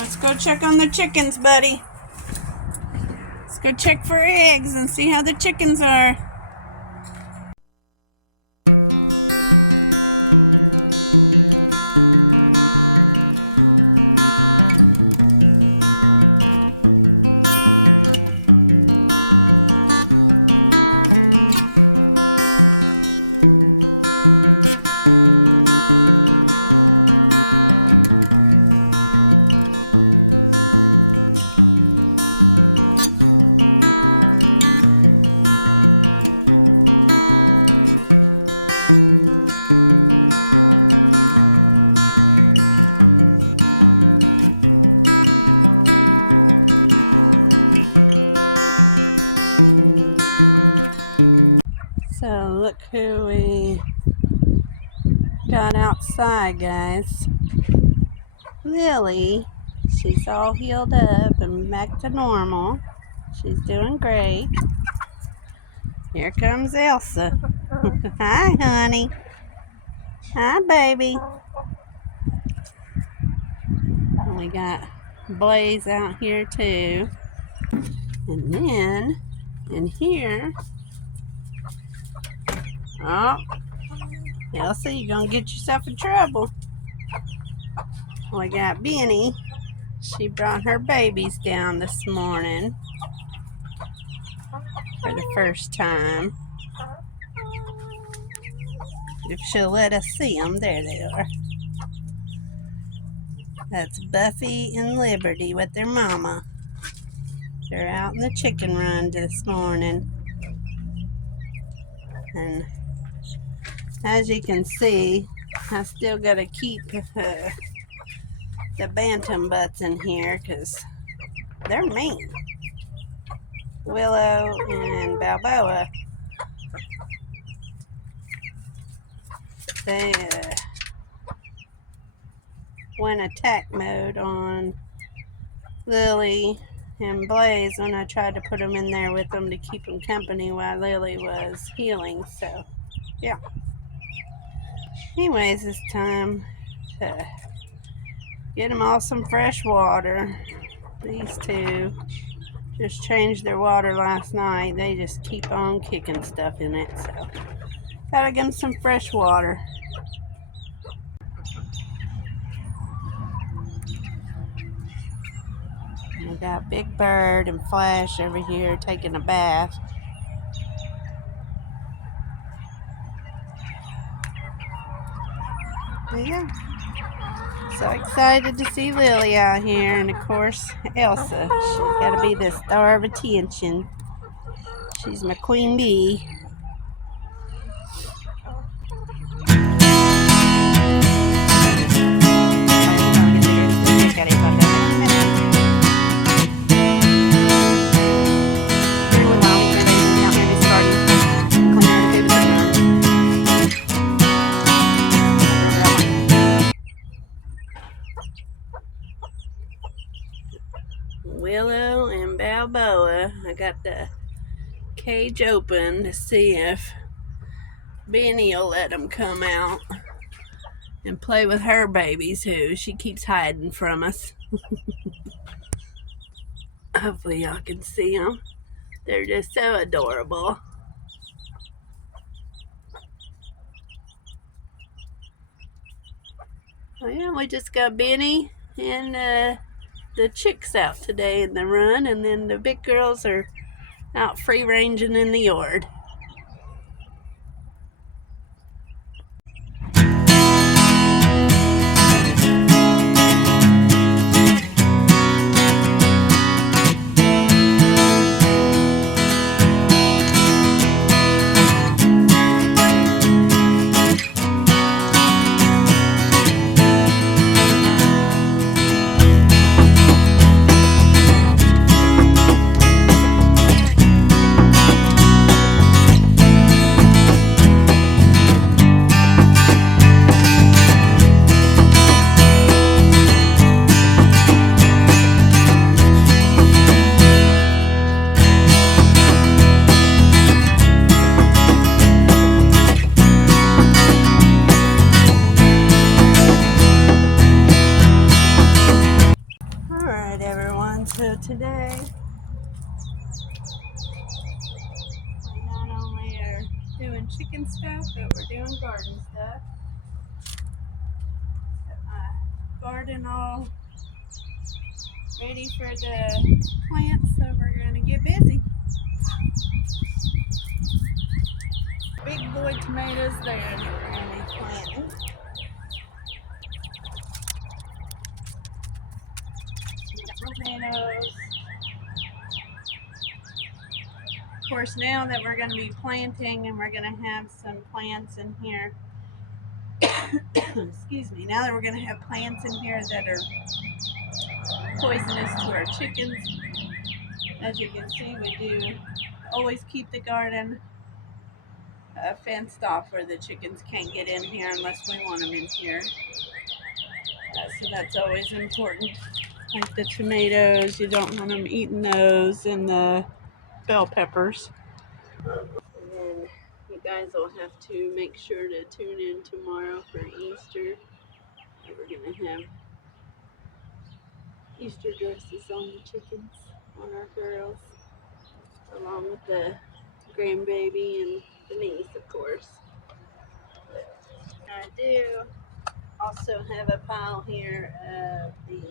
Let's go check on the chickens, buddy. Let's go check for eggs and see how the chickens are. So look who we got outside, guys. Lily. She's all healed up and back to normal. She's doing great. Here comes Elsa. Hi, honey. Hi, baby. And we got Blaze out here too. And then in here, oh, Elsa, you're gonna get yourself in trouble. We got Benny. She brought her babies down this morning for the first time. If she'll let us see them, there they are. That's Buffy and Liberty with their mama. They're out in the chicken run this morning. And as you can see, I still gotta keep the bantam butts in here because they're mean. Willow and Balboa, they went attack mode on Lily and Blaze when I tried to put them in there with them to keep them company while Lily was healing. So yeah, anyways, it's time to get them all some fresh water. These two just changed their water last night. They just keep on kicking stuff in it, so gotta give them some fresh water. We got Big Bird and Flash over here taking a bath. Yeah, so excited to see Lily out here, and of course Elsa. She's got to be the star of attention. She's my queen bee. Willow and Balboa. I got the cage open to see if Benny will let them come out and play with her babies who she keeps hiding from us. Hopefully y'all can see them. They're just so adorable. Well, yeah, we just got Benny and the chicks out today in the run, and then the big girls are out free ranging in the yard. So today, we not only are doing chicken stuff, but we're doing garden stuff. Got my garden all ready for the plants, so we're going to get busy. Big boy tomatoes there that we're going to be planting. Tomatoes. Of course, now that we're going to be planting and we're going to have some plants in here, excuse me, now that we're going to have plants in here that are poisonous to our chickens, as you can see, we do always keep the garden fenced off where the chickens can't get in here unless we want them in here. So that's always important. Like the tomatoes, you don't want them eating those, and the bell peppers. And then you guys will have to make sure to tune in tomorrow for Easter. We're going to have Easter dresses on the chickens, on our girls, along with the grandbaby and the niece, of course. I do also have a pile here of the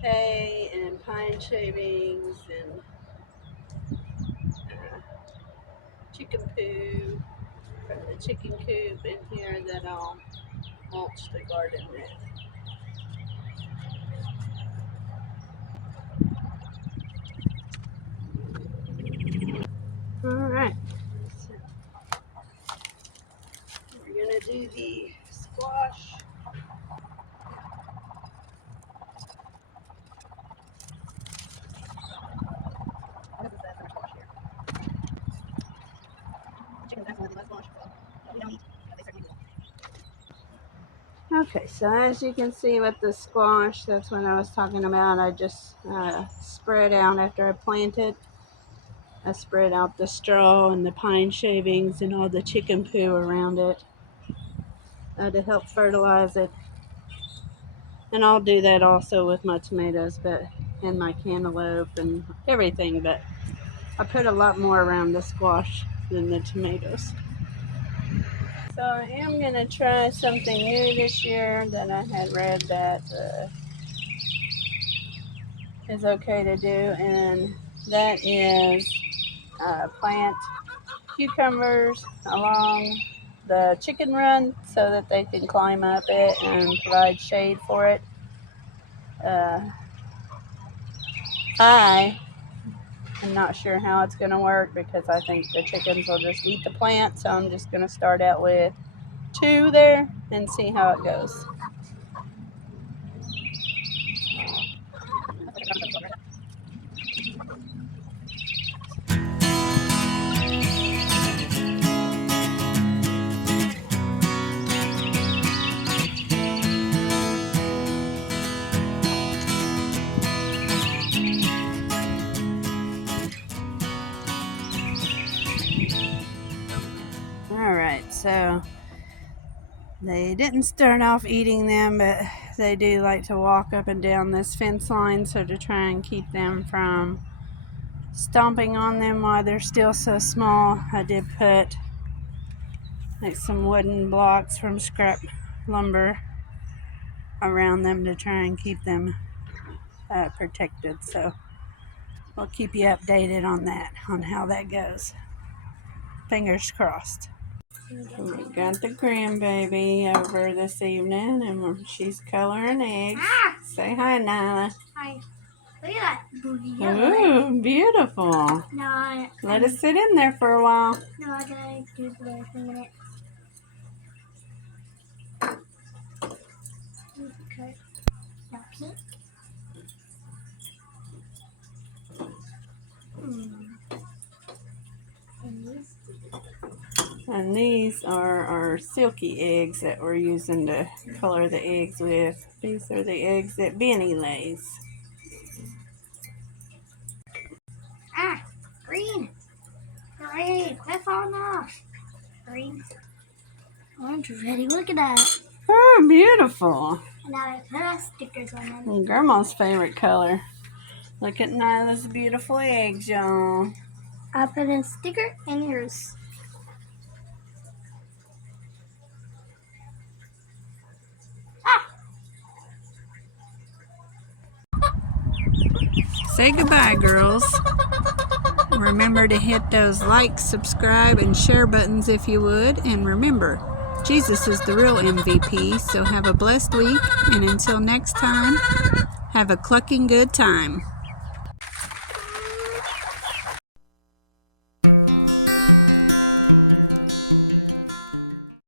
hay and pine shavings and chicken poo from the chicken coop in here that I'll mulch the garden with. Alright, so we're going to do the squash. Okay, so as you can see with the squash, that's what I was talking about. I just spread out after I planted. I spread out the straw and the pine shavings and all the chicken poo around it to help fertilize it. And I'll do that also with my tomatoes, and my cantaloupe and everything, but I put a lot more around the squash than the tomatoes. So I am going to try something new this year that I had read that is okay to do, and that is plant cucumbers along the chicken run so that they can climb up it and provide shade for it. I am not sure how it's going to work because I think the chickens will just eat the plant, so I'm just going to start out with 2 there and see how it goes. Alright, so they didn't start off eating them, but they do like to walk up and down this fence line, so to try and keep them from stomping on them while they're still so small, I did put like some wooden blocks from scrap lumber around them to try and keep them protected. So I'll keep you updated on that, on how that goes. Fingers crossed. We got the grandbaby over this evening, and she's coloring eggs. Say hi, Nyla. Hi. Look at that booty. Ooh, beautiful. No, Let it sit in there for a while. No, I gotta do it for a minute. Okay. That's it. And these are our silky eggs that we're using to color the eggs with. These are the eggs that Benny lays. Ah, green. Green. Quit falling off. Green. Orange ready. Look at that. Oh, beautiful. And now I put our stickers on them. Grandma's favorite color. Look at Nyla's beautiful eggs, y'all. I put in a sticker and yours. Say goodbye, girls. Remember to hit those like, subscribe, and share buttons if you would. And remember, Jesus is the real MVP, so have a blessed week. And until next time, have a clucking good time.